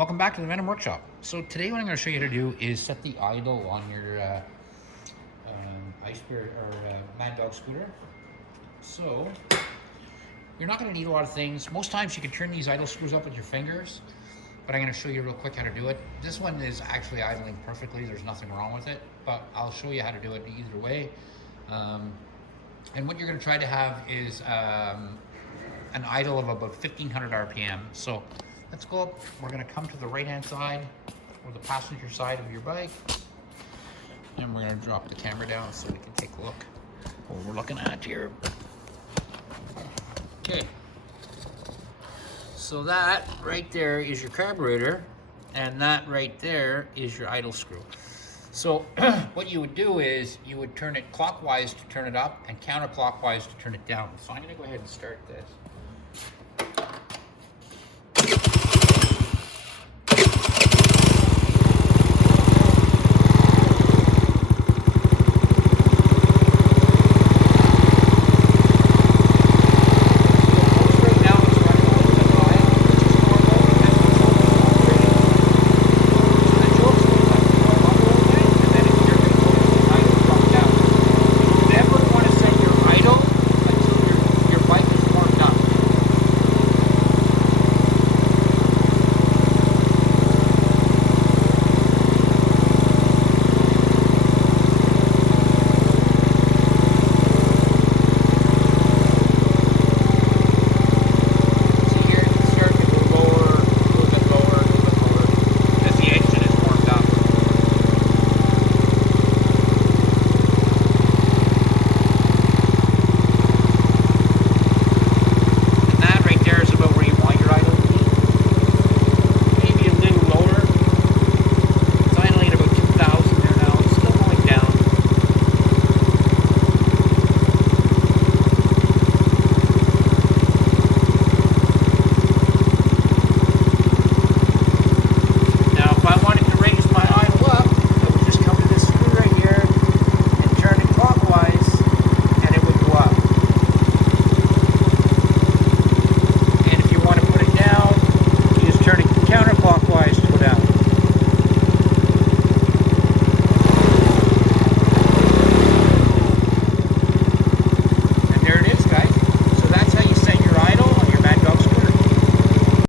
Welcome back to the Venom Workshop. So today what I'm going to show you how to do is set the idle on your Maddog scooter. So you're not going to need a lot of things. Most times you can turn these idle screws up with your fingers, but I'm going to show you real quick how to do it. This one is actually idling perfectly. There's nothing wrong with it, but I'll show you how to do it either way. And what you're going to try to have is an idle of about 1500 RPM. So let's go up. We're going to come to the right hand side or the passenger side of your bike, and we're going to drop the camera down so we can take a look what we're looking at here. Okay, so that right there is your carburetor, and that right there is your idle screw. So what you would do is you would turn it clockwise to turn it up and counterclockwise to turn it down. So I'm going to go ahead and start this.